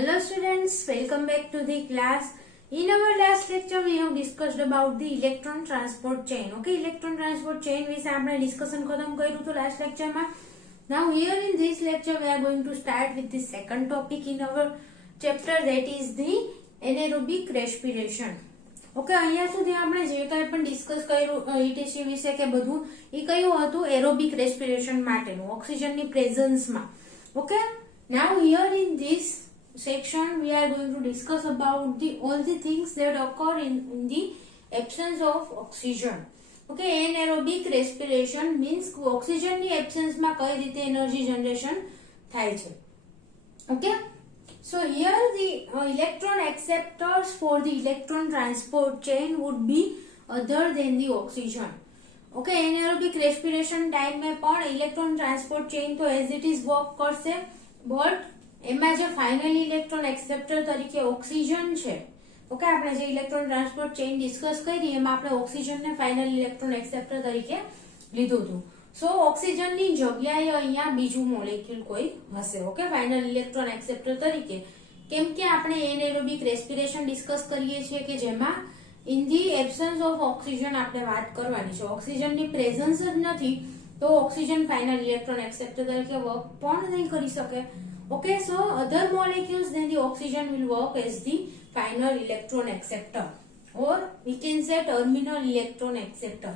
Hello students, welcome back to the class. In our last lecture we have discussed about the electron transport chain. Okay, electron transport chain વિશે આપણે discussion ખતમ કર્યું હતું last લેક્ચરમાં. Now here in this lecture we are going to start with the second topic in our chapter, that is the anaerobic respiration. Okay, અહીંયા સુધી આપણે જે કંઈ પણ ડિસ્કસ કર્યું ETC વિશે કે બધું એ કયું હતું, એરોબિક રેસ્પિરેશન માટેનું, ઓક્સિજનની પ્રેઝન્સમાં. Okay, now here in this section we are going to discuss about all the things that occur in the absence of oxygen. Okay, anaerobic respiration means oxygen ની absence માં કઈ રીતે એનર્જી જનરેશન થાય છે. Okay, so here the electron acceptors for the electron transport chain would be other than the oxygen. Okay, anaerobic respiration time में પણ electron transport chain તો as it is work કરશે, but એમાં જે final electron acceptor તરીકે oxygen છે. Okay, આપણે જે ઇલેક્ટ્રોન ટ્રાન્સપોર્ટ ચેઇન ડિસ્કસ કરી એમાં આપણે ઓક્સિજનને ફાઇનલ ઇલેક્ટ્રોન એક્સેપ્ટર તરીકે લીધું હતું. સો ઓક્સિજનની જગ્યાએ અહીંયા બીજું મોલેક્યુલ કોઈ હશે. ઓકે, ફાઇનલ ઇલેક્ટ્રોન એક્સેપ્ટર તરીકે, કેમ કે આપણે એનેરોબિક રેસ્પિરેશન ડિસ્કસ કરીએ છીએ કે જેમાં in the absence of oxygen આપણે વાત કરવાની છે. ઓક્સિજનની પ્રેઝન્સ જ નથી તો ઓક્સિજન ફાઇનલ ઇલેક્ટ્રોન એક્સેપ્ટર તરીકે વર્ક પણ નહીં કરી શકે. Okay, so other molecules than the oxygen will work as the final electron acceptor, or we can say terminal electron acceptor.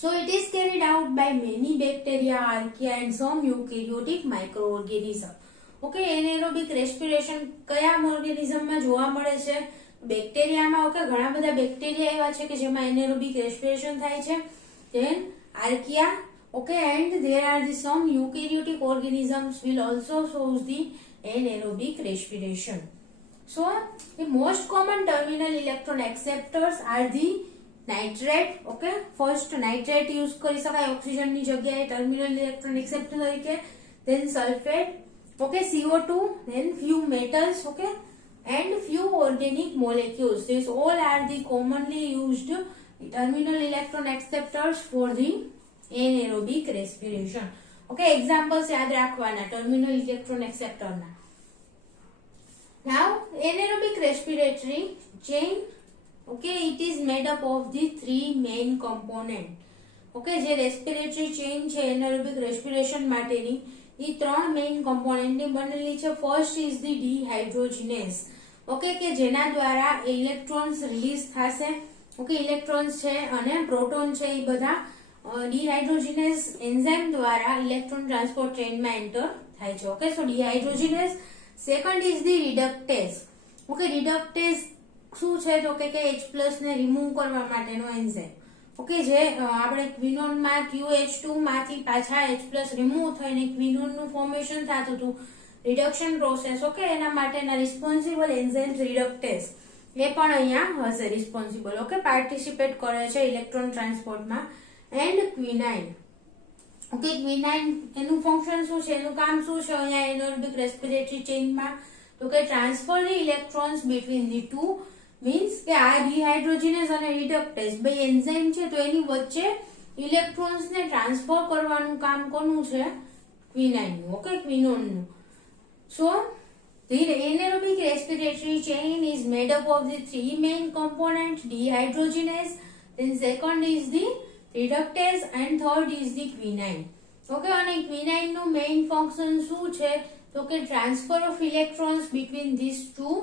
So it is carried out by many bacteria, archaea and some eukaryotic microorganisms. Okay, anaerobic respiration કયા ઓર્ગેનિઝમમાં જોવા મળે છે? બેક્ટેરિયામાં. Okay, ઘણા બધા bacteria એવા છે કે જેમાં એનેરોબિક રેસ્પિરેશન થાય છે. Then archaea. Okay, and there are some eukaryotic organisms will also show the anaerobic respiration. So the most common terminal electron acceptors are the nitrate. Okay, first nitrate use કરી શકાય oxygen ની જગ્યાએ terminal electron acceptor તરીકે. Then sulfate. Okay, CO2. Then few metals. Okay, and few organic molecules. These all are the commonly used terminal electron acceptors for the anaerobic respiration. Okay, examples याद रखवाना terminal electron acceptor ना. Now anaerobic respiratory chain, okay, it is made up of the three main component. Okay, જે respiratory chain છે anaerobic respiration માટેની એ ત્રણ main component ની બનેલી છે. First is the dehydrogenase. Okay, કે જેના દ્વારા electrons release થશે. Okay, electrons છે અને proton છે એ બધા dehydrogenase enzyme દ્વારા electron transport chain માં enter થાય છે. Okay, so dehydrogenase. Second is the reductase. Okay, reductase શું છે તો કે H+ ને રિમૂવ કરવા માટેનો એન્ઝાઇમ. ઓકે, જે આપણે ક્વિનોન માં QH2 માંથી પાછા H+ રિમૂવ થઈને ક્વિનોન નું ફોર્મેશન થતું હતું, રિડક્શન પ્રોસેસ. ઓકે, એના માટેના રિસ્પોન્સિબલ એન્ઝાઇમ reductase એ પણ અહીંયા હશે રિસ્પોન્સિબલ. ઓકે, પાર્ટિસિપેટ કરે છે ઇલેક્ટ્રોન ટ્રાન્સપોર્ટમાં. And quinine. ઓકે, ક્વિનાઇન એનું ફંક્શન શું છે, એનું કામ શું છે અહીંયા એનારોબિક રેસ્પિરેટરી ચેઇનમાં તો કે transfer the electrons between the two. Means કે આ ડિહાઇડ્રોજિનેઝ અને રિડક્ટેઝ બે એન્ઝાઇમ છે તો એની વચ્ચે ઇલેક્ટ્રોન્સ ને ટ્રાન્સફર કરવાનું કામ કોનું છે? ક્વિનાઇનનું. ઓકે, ક્વિનોનનું. So the anaerobic respiratory chain is made up of the three main components, dehydrogenase, then second is the reductase and third is the quinine. Okay, અને quinine નું main function શું છે તો કે transfer of electrons between these two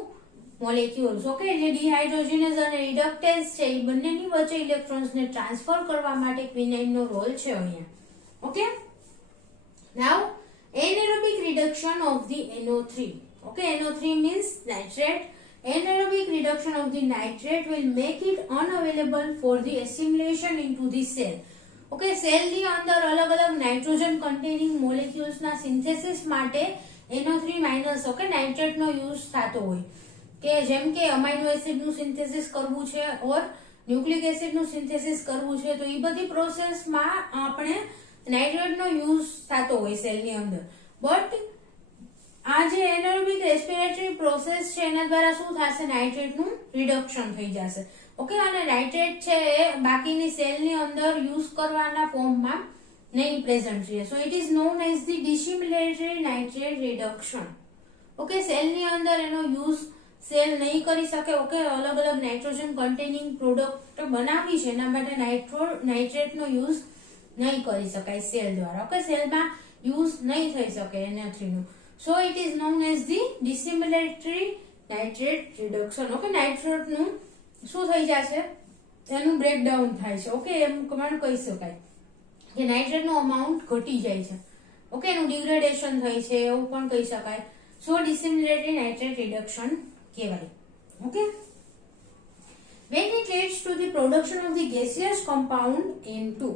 molecules. Okay, જે dehydrogenase અને reductase છે એ બંનેની વચ્ચે electrons ને transfer કરવા માટે quinine નો રોલ છે અહીંયા. Okay, now anaerobic reduction of the NO3. Okay, NO3 means nitrate. Anaerobic reduction of the nitrate will make it unavailable for the assimilation into the cell. Okay, cell ની અંદર અલગ અલગ nitrogen containing molecules ના synthesis માટે NO3- okay nitrate નો use થતો હોય કે જેમ કે અમાઇનો એસિડ નું સિન્થેસિસ કરવું છે ઓર ન્યુક્લિક એસિડ નું સિન્થેસિસ કરવું છે તો એ બધી પ્રોસેસ માં આપણે નાઇટ્રેટ નો યુઝ થતો હોય સેલ ની અંદર. બટ આ જે એનારોબિક રેસ્પિરેટરી પ્રોસેસ છે એના દ્વારા શું થશે, નાઇટ્રેટ નું રિડક્શન થઈ જશે. ઓકે, અને નાઇટ્રેટ છે એ બાકીની સેલ ની અંદર યુઝ કરવાના ફોર્મમાં નહીં પ્રેઝન્ટ રહે. So it is known as the dissimilatory nitrate reduction. Okay cell ની અંદર એનો યુઝ સેલ નહીં કરી શકે. ઓકે અલગ અલગ નાઇટ્રોજન કન્ટેનિંગ પ્રોડક્ટ બનાવી છે એના માટે નાઇટ્રેટ નો યુઝ નહીં કરી શકાય સેલ દ્વારા. ઓકે સેલમાં યુઝ નહીં થઈ શકે NO3 નું. So it is known as the dissimilatory nitrate reduction. Okay nitrate નું શું થઈ જશે, એનું બ્રેકડાઉન થાય છે. ઓકે એમ પણ કહી શકાય કે નાઇટ્રેટ નું અમાઉન્ટ ઘટી જાય છે. ઓકે એનું ડિગ્રેડેશન થાય છે એવું પણ કહી શકાય. સો ડિસિમિલેટરી નાઇટ્રેટ રિડક્શન કહેવાય. Okay when it leads to the production of the gaseous compound N2.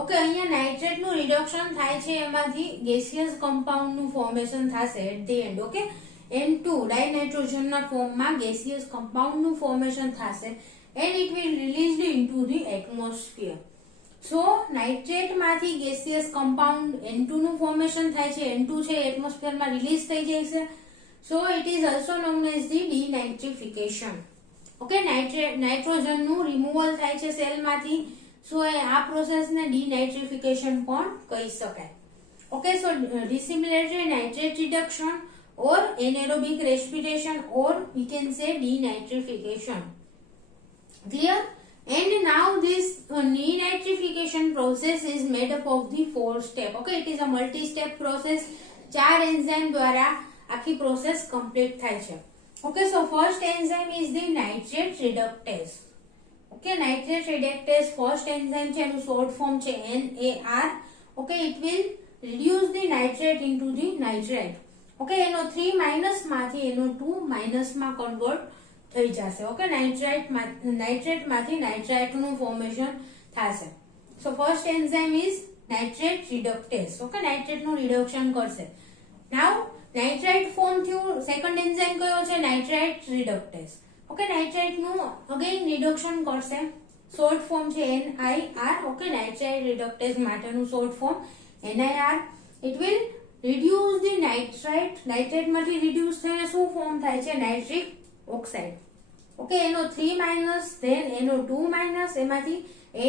Okay અહીંયા નાઇટ્રેટ નું રિડક્શન થાય છે, એમાંથી ગેસિયસ કમ્પાઉન્ડ નું ફોર્મેશન થશે at the end. Okay N2 dinitrogen ના ફોર્મમાં ગેસિયસ કમ્પાઉન્ડ નું ફોર્મેશન થશે and it will released into the atmosphere. So nitrate માંથી ગેસિયસ કમ્પાઉન્ડ N2 નું ફોર્મેશન થાય છે. N2 છે એટમોસ્ફિયર માં રિલીઝ થઈ જાય છે. So it is also known as the denitrification. Okay nitrogen નું રિમૂવલ થાય છે સેલ માંથી. સો આ પ્રોસેસ ને ડિનાઇટ્રિફિકેશન પણ કહી શકાય. Okay so dissimilatory nitrate reduction or anaerobic respiration or we can say denitrification. Clear? And now this denitrification process is made up of the 4 step. Okay, it is a multi-step process. 4 enzyme દ્વારા આખી process complete થાય છે. Okay, so first enzyme is the nitrate reductase. Okay, nitrate reductase first enzyme છે, એનું short form છે NAR. Okay, it will reduce the nitrate into the nitrite. Okay NO3 minus માંથી NO2 minus માં convert થઈ જશે. Okay nitrate માંથી nitrite નું formation થશે. So first enzyme is nitrate reductase. Okay nitrate નું રિડક્શન કરશે. નાઉ નાઇટ્રાઇટ ફોર્મ થયું. સેકન્ડ એન્ઝાઇમ કયો છે, નાઇટ્રાઇટ રિડક્ટેઝ. ઓકે નાઇટ્રાઇટ નું અગેન રિડક્શન કરશે. શોર્ટ ફોર્મ છે NIR. ઓકે નાઇટ્રાઇટ રિડક્ટેઝ માટેનું short form NIR. It will reduce the nitrite. Nitrate માંથી રિડ્યુસ થઈને શું ફોર્મ થાય છે, nitric oxide. Okay NO3 minus then NO2 minus, એમાંથી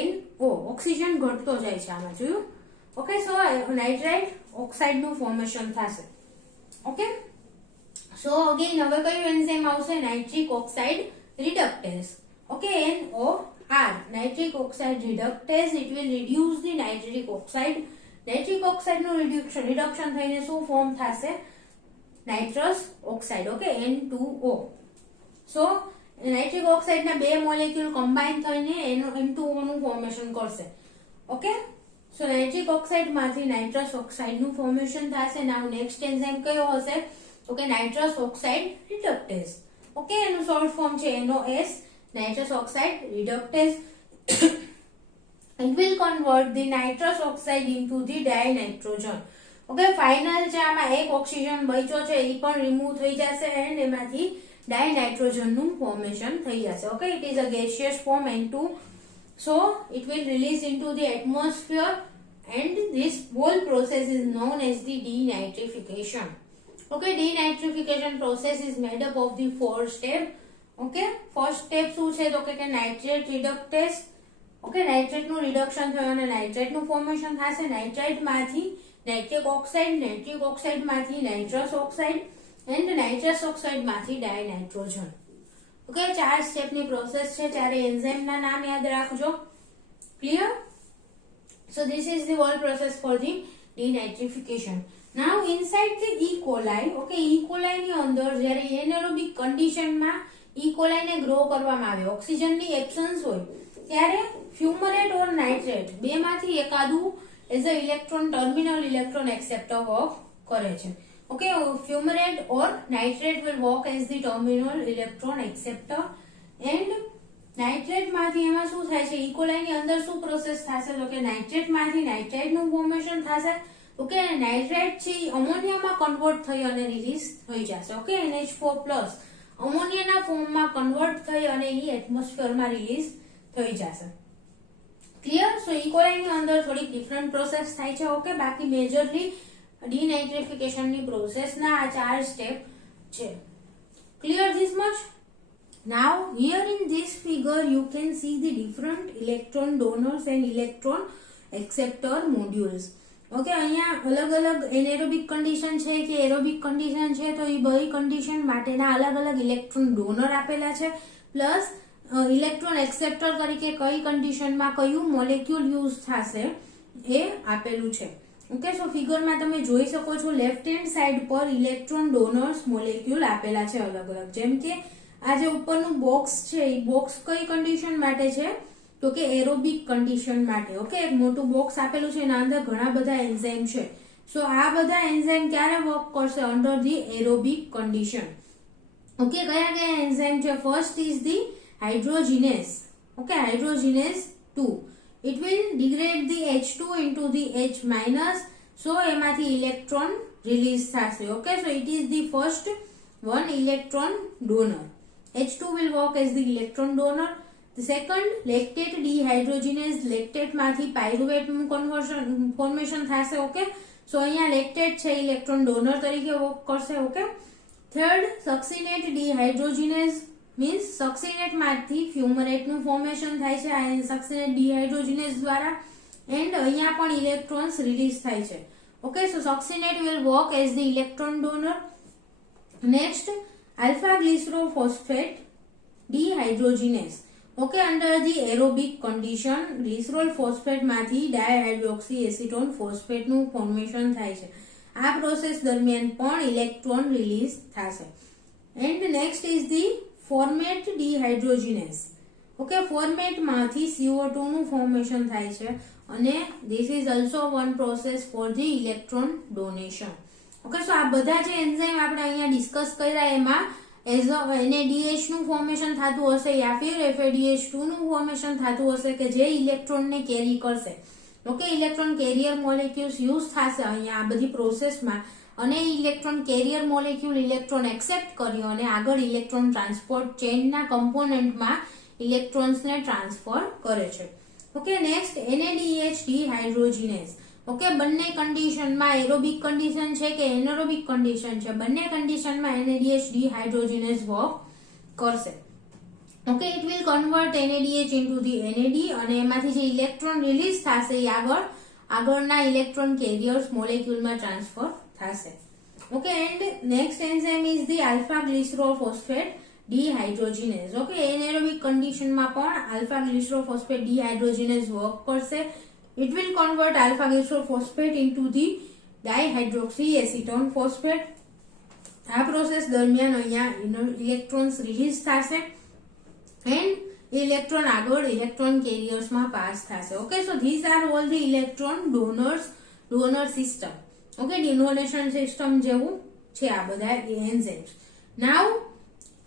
NO ઓક્સિજન ઘટતો જાય છે આમાં, જોયું. ઓકે સો નાઇટ્રાઇટ ઓક્સાઇડ નું ફોર્મેશન થશે. ઓકે સો અગેન હવે કયું એન્ઝાઇમ આવશે, nitric oxide reductase. Okay NOR nitric oxide reductase. It will reduce the nitric oxide. Nitric oxide નું રિડક્શન થઈને શું ફોર્મ થશે, nitrous oxide. Okay N2O. So nitric oxide ના 2 મોલેક્યુલ કમ્બાઇન થઈને N2O નું ફોર્મેશન કરશે. ઓકે સો નાઇટ્રિક ઓક્સાઇડ માંથી nitrous oxide નું ફોર્મેશન થશે. નાઉ નેક્સ્ટ એન્ઝાઇમ કયો હશે, okay nitrous oxide reductase. Okay એનું શોર્ટ ફોર્મ છે NOS nitrous oxide reductase. It will convert the nitrous oxide into the dinitrogen. Okay, final છે આમાં એક ઓક્સિજન બચ્યો છે, એ પણ રિમૂવ થઈ જશે એન્ડ એમાંથી ડાયનાઇટ્રોજન નું ફોર્મેશન થઈ જશે. Okay it is a gaseous form N2. So it will release into the atmosphere and this whole process is known as the denitrification. Okay, denitrification process is made up of the 4 step. Okay, first step શું છે તો કે nitrate reductase. Okay nitrate નું reduction થયું અને nitrate નું formation થશે. Nitrite માંથી નાઇટ્રિક ઓક્સાઇડ, નાઇટ્રિક ઓક્સાઇડ માંથી nitrous oxide and nitrous oxide માંથી ડાયનાઇટ્રોજન. ઓકે 4 સ્ટેપ ની પ્રોસેસ છે. 4 એન્ઝાઇમ ના નામ યાદ રાખજો. Clear? So this is the hall process for the denitrification. Now inside the E. coli. Okay E. coli ની અંદર જ્યારે એનેરોબિક કન્ડિશનમાં E. coli ને ગ્રો કરવામાં આવે, ઓક્સિજન ની એબ્સન્સ હોય, ત્યારે ફ્યુમરેટ ઓર નાઇટ્રેટ બે માંથી એકાદું as a electron terminal electron acceptor work કરે છે. Okay fumarate or nitrate will work as the terminal electron acceptor and nitrate માંથી એમાં શું થાય છે, E. coli ની અંદર શું પ્રોસેસ થશે તો કે નાઇટ્રેટ માંથી નાઇટ્રાઇટ નું ફોર્મેશન થશે. ઓકે નાઇટ્રાઇટ છે અમોનિયામાં કન્વર્ટ થઈ અને રિલીઝ થઈ જશે. ઓકે NH4+ અમોનિયાના ફોર્મમાં કન્વર્ટ થઈ અને એ એટમોસ્ફિયરમાં રિલીઝ થઈ જશે. ક્લિયર? સો E. coli ની અંદર થોડી ડિફરન્ટ પ્રોસેસ થાય છે. ઓકે બાકી મેજરલી ડિનાઇટ્રિફિકેશન ની પ્રોસેસ ના આ 4 સ્ટેપ છે. Clear this much? Now here in this figure you can see the different electron donors and electron acceptor modules. Okay, અહીંયા અલગ અલગ એનેરોબિક કન્ડિશન છે કે એરોબિક કન્ડિશન છે, તો એ બધી કન્ડિશન માટેના અલગ અલગ ઇલેક્ટ્રોન ડોનર આપેલા છે, પ્લસ ઇલેક્ટ્રોન એક્સેપ્ટર તરીકે કઈ કન્ડિશનમાં કયું મોલેક્યુલ યુઝ થશે એ આપેલું છે. ઓકે, સો ફિગરમાં તમે જોઈ શકો છો લેફ્ટ હેન્ડ સાઈડ પર ઇલેક્ટ્રોન ડોનર્સ મોલેક્યુલ આપેલા છે અલગ અલગ. જેમ કે આ જે ઉપરનું બોક્સ છે એ બોક્સ કઈ કન્ડિશન માટે છે તો કે એરોબિક કન્ડિશન માટે. ઓકે, એક મોટું બોક્સ આપેલું છે, એના અંદર ઘણા બધા એન્ઝાઇમ છે. સો આ બધા એન્ઝાઇમ ક્યારે વર્ક કરશે? Under the aerobic condition. Okay, કયા કયા એન્ઝાઇમ છે? First is the hydrogenase. Okay, hydrogenase 2. It will degrade the H2 into the H minus, so એમાંથી ઇલેક્ટ્રોન રિલીઝ થશે. Okay, so it is the first one electron donor. H2 will work as the electron donor. The second, lactate dehydrogenase. lactate માંથી pyruvate નું formation થશે. Okay, so અહીંયા lactate છે electron donor તરીકે work કરશે. Okay, third, succinate dehydrogenase means succinate માંથી fumarate નું formation થાય છે આ સક્સિનેટ ડિહાઇડ્રોજિનેઝ દ્વારા, એન્ડ અહીંયા પણ ઇલેક્ટ્રોન્સ રિલીઝ થાય છે. Okay, so succinate will work as the electron donor. Next, alpha glycerophosphate dehydrogenase. Okay, under the aerobic condition glycerol phosphate માંથી ડાયહાઇડ્રોક્સી એસિટોન ફોસ્ફેટ નું ફોર્મેશન થાય છે. આ પ્રોસેસ દરમિયાન પણ ઇલેક્ટ્રોન રિલીઝ થશે. And next is the formate dehydrogenase. Okay, formate માંથી CO2 નું ફોર્મેશન થાય છે અને this is also one process for the electron donation. Okay, so આ બધા જે એન્ઝાઇમ આપણે અહીંયા ડિસ્કસ કર્યા એમાં NADH નું ફોર્મેશન થતું હશે યા ફિર FADH2 નું ફોર્મેશન થતું હશે કે જે ઇલેક્ટ્રોનને કેરી કરશે. Okay, electron carrier molecules use થશે અહીંયા આ બધી પ્રોસેસમાં, અને electron carrier molecule electron accept કર્યો અને આગળ ઇલેક્ટ્રોન ટ્રાન્સપોર્ટ ચેઇનના કમ્પોનન્ટમાં ઇલેક્ટ્રોન્સને ટ્રાન્સફર કરે છે. Okay, next NADH dehydrogenase. Okay, બંને કન્ડિશનમાં એરોબિક કન્ડિશન છે કે એનએરોબિક કન્ડિશન છે, બંને કન્ડિશનમાં NADH ડિહાઇડ્રોજિનેઝ વર્ક કરશે. Okay, it will convert NADH into the NAD અને એમાંથી જે ઇલેક્ટ્રોન રિલીઝ થશે એ આગળના ઇલેક્ટ્રોન કેરિયર્સ મોલેક્યુલમાં ટ્રાન્સફર થશે. Okay, and next enzyme is the alpha glycerophosphate dehydrogenase. Okay, anaerobic કન્ડિશનમાં પણ આલ્ફા ગ્લિસરોફોસ્ફેટ ડિહાઇડ્રોજિનેઝ વર્ક કરશે. It will convert alpha glycophosphate into the dihydroxyacetone phosphate. આ પ્રોસેસ દરમિયાન અહીંયા ઇલેક્ટ્રોન્સ રિલીઝ થશે એન્ડ ઇલેક્ટ્રોન આગળ ઇલેક્ટ્રોન કેરિયર્સમાં પાસ થશે. Okay, so this are all the electron donor system. Okay, donation system જેવું છે આ બધા એન્ઝાઇમ્સ. નાઉ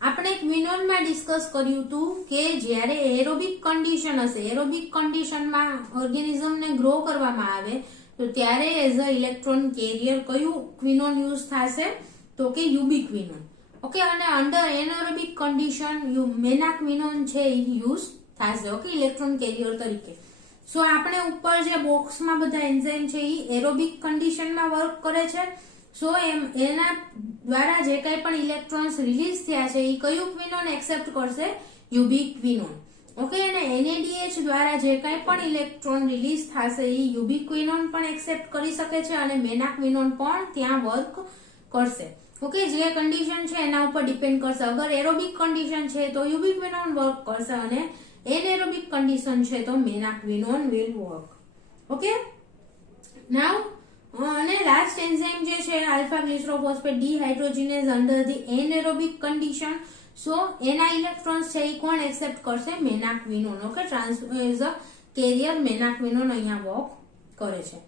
આપણે ક્વિનોનમાં ડિસ્કસ કર્યું હતું કે જ્યારે એરોબિક કન્ડિશન હશે, એરોબિક કન્ડિશનમાં ઓર્ગેનિઝમને ગ્રો કરવામાં આવે તો ત્યારે એઝ અ ઇલેક્ટ્રોન કેરિયર કયું ક્વિનોન યુઝ થશે તો કે યુબિક્વિનોન. ઓકે, અને અંડર એનએરોબિક કન્ડિશન મેનાક્વિનોન છે એ યુઝ થશે. ઓકે, ઇલેક્ટ્રોન કેરિયર તરીકે. સો આપણે ઉપર જે બોક્સમાં બધા એન્ઝાઇમ છે એ એરોબિક કન્ડિશનમાં વર્ક કરે છે. સો એના દ્વારા જે કંઈ પણ ઇલેક્ટ્રોન્સ રિલીઝ થયા છે એ કયું ક્વિનોન એક્સેપ્ટ કરશે? યુબિક્વિનોન. ઓકે, અને NADH દ્વારા જે કંઈ પણ ઇલેક્ટ્રોન રિલીઝ થશે એ યુબિક્વિનોન પણ એક્સેપ્ટ કરી શકે છે અને મેનાક્વિનોન પણ ત્યાં વર્ક કરશે. ઓકે, જે કન્ડિશન છે એના ઉપર ડિપેન્ડ કરશે. અગર એરોબિક કન્ડિશન છે તો યુબિક્વિનોન વર્ક કરશે અને એનએરોબિક કન્ડિશન છે તો menaquinone will work. Okay, now અને લાસ્ટ એન્ઝાઇમ જે છે alpha glycerophosphate dehydrogenase under the anaerobic condition. So એના ઇલેક્ટ્રોન્સ છે એ કોણ એક્સેપ્ટ કરશે? Menaquinone. Okay, as a carrier menaquinone અહીંયા વર્ક કરે છે.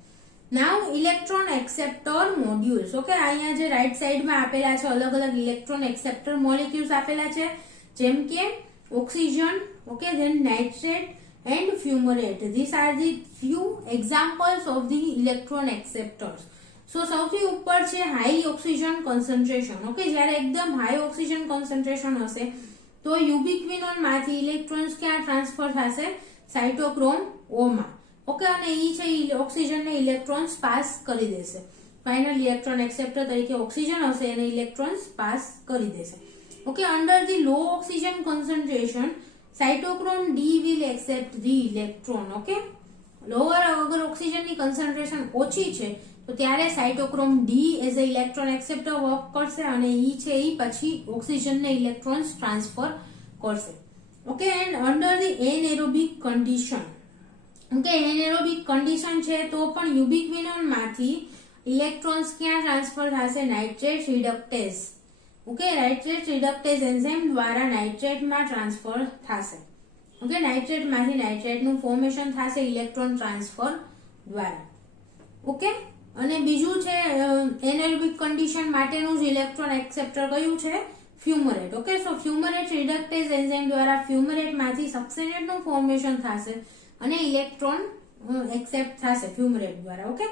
Now electron acceptor modules. Okay, અહીંયા જે રાઈટ સાઈડમાં આપેલા છે અલગ અલગ ઇલેક્ટ્રોન એક્સેપ્ટર મોલેક્યુલ્સ આપેલા છે, જેમ કે oxygen, okay, then nitrate and fumarate. These are the few examples of the electron acceptors. So સૌથી ઉપર છે હાઈ ઓક્સિજન કોન્સન્ટ્રેશન. ઓકે, જ્યારે એકદમ હાઈ ઓક્સિજન કોન્સન્ટ્રેશન હશે તો યુબિક્વિનોન માંથી ઇલેક્ટ્રોન્સ ક્યાં ટ્રાન્સફર થશે? સાઇટોક્રોમ O માં. ઓકે, અને ઈ છે ઓક્સિજનને ઇલેક્ટ્રોન્સ પાસ કરી દેશે. ફાઇનલ ઇલેક્ટ્રોન એક્સેપ્ટર તરીકે ઓક્સિજન હશે એને ઇલેક્ટ્રોન્સ પાસ કરી દેશે. Okay, under the low oxygen concentration cytochrome D will accept the electron. Okay, lower અગર ઓક્સિજનની કન્સન્ટ્રેશન ઓછી છે તો ત્યારે cytochrome D as a electron acceptor work કરશે અને ઈ છે ઈ પછી ઓક્સિજનને ઇલેક્ટ્રોન્સ ટ્રાન્સફર કરશે. Okay, and under the anaerobic condition, okay anaerobic condition છે તો પણ યુબિક્વિનોન માંથી ઇલેક્ટ્રોન્સ ક્યાં ટ્રાન્સફર થશે? Nitrate reductase. Okay, nitrate રિડક્ટેઝ enzyme દ્વારા નાઇટ્રેટમાં ટ્રાન્સફર થશે. ઓકે, નાઇટ્રેટ માંથી નાઇટ્રેટનું ફોર્મેશન થશે ઇલેક્ટ્રોન ટ્રાન્સફર દ્વારા. ઓકે, અને બીજું છે એનએરોબિક કન્ડિશન માટેનું જ ઇલેક્ટ્રોન એક્સેપ્ટર કયું છે? ફ્યુમરેટ. ઓકે, સો ફ્યુમરેટ રિડક્ટેઝ એન્ઝાઇમ દ્વારા ફ્યુમરેટ માંથી સક્સેનેટનું ફોર્મેશન થશે અને ઇલેક્ટ્રોન એક્સેપ્ટ થશે ફ્યુમરેટ દ્વારા. ઓકે,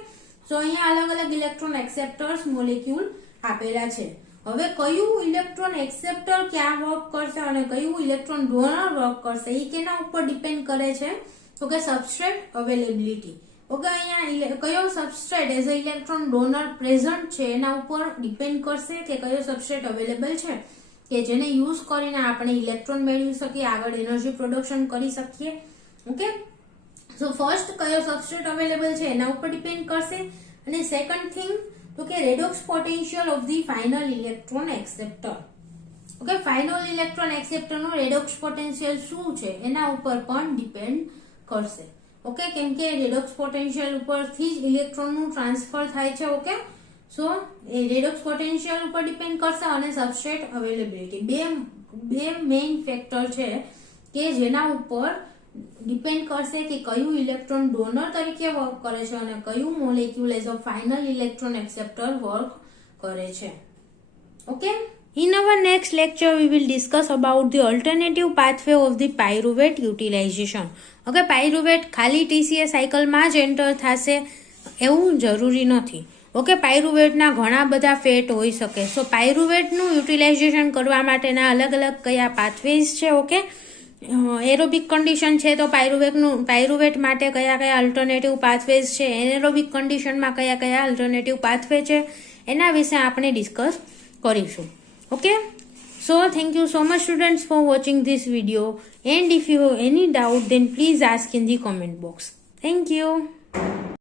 સો અહીંયા અલગ અલગ ઇલેક્ટ્રોન એક્સેપ્ટર્સ મોલેક્યુલ આપેલા છે. હવે કયું ઇલેક્ટ્રોન એક્સેપ્ટર ક્યાં વર્ક કરશે અને કયું ઇલેક્ટ્રોન ડોનર વર્ક કરશે એ કેના ઉપર ડિપેન્ડ કરે છે? તો કે સબસ્ટ્રેટ અવેલેબિલિટી. ઓકે, અહીંયા કયો substrate as a electron donor present છે એના ઉપર ડિપેન્ડ કરશે કે કયો સબસ્ટ્રેટ અવેલેબલ છે કે જેને યુઝ કરીને આપણે ઇલેક્ટ્રોન મેળવી શકીએ, આગળ એનર્જી પ્રોડક્શન કરી શકીએ. ઓકે, સો ફર્સ્ટ કયો સબસ્ટ્રેટ અવેલેબલ છે એના ઉપર ડિપેન્ડ કરશે. અને સેકન્ડ થિંગ તો કે redox potential of the final electron acceptor. Okay, final electron acceptor નું રેડોક્સ પોટેન્શિયલ શું છે એના ઉપર પણ ડિપેન્ડ કરશે. ઓકે, કેમ કે રેડોક્સ પોટેન્શિયલ ઉપરથી જ ઇલેક્ટ્રોનનું ટ્રાન્સફર થાય છે. ઓકે, સો એ રેડોક્સ પોટેન્શિયલ ઉપર ડિપેન્ડ કરશે અને સબસ્ટ્રેટ અવેલેબિલિટી બે મેઇન ફેક્ટર છે કે જેના ઉપર ડિપેન્ડ કરશે કે કયું ઇલેક્ટ્રોન ડોનર તરીકે વર્ક કરે છે અને કયું molecule as a final electron acceptor work કરે છે. Okay, in our next lecture we will discuss about the alternative pathway of the pyruvate utilization. Okay, pyruvate ખાલી TCA સાયકલમાં જ એન્ટર થશે એવું જરૂરી નથી. ઓકે, પાયરુવેટના ઘણા બધા ફેટ હોઈ શકે. સો પાયરુવેટનું યુટિલાઇઝેશન કરવા માટેના અલગ અલગ કયા પાથવેઝ છે? ઓકે, એરોબિક કન્ડિશન છે તો પાયરુવેટ માટે કયા કયા અલ્ટરનેટિવ પાથવેઝ છે, એનેરોબિક કન્ડિશનમાં કયા કયા અલ્ટરનેટિવ પાથવે છે એના વિશે આપણે ડિસ્કસ કરીશું. Okay, so thank you so much students for watching this video, and if you have any doubt then please ask in the comment box. Thank you.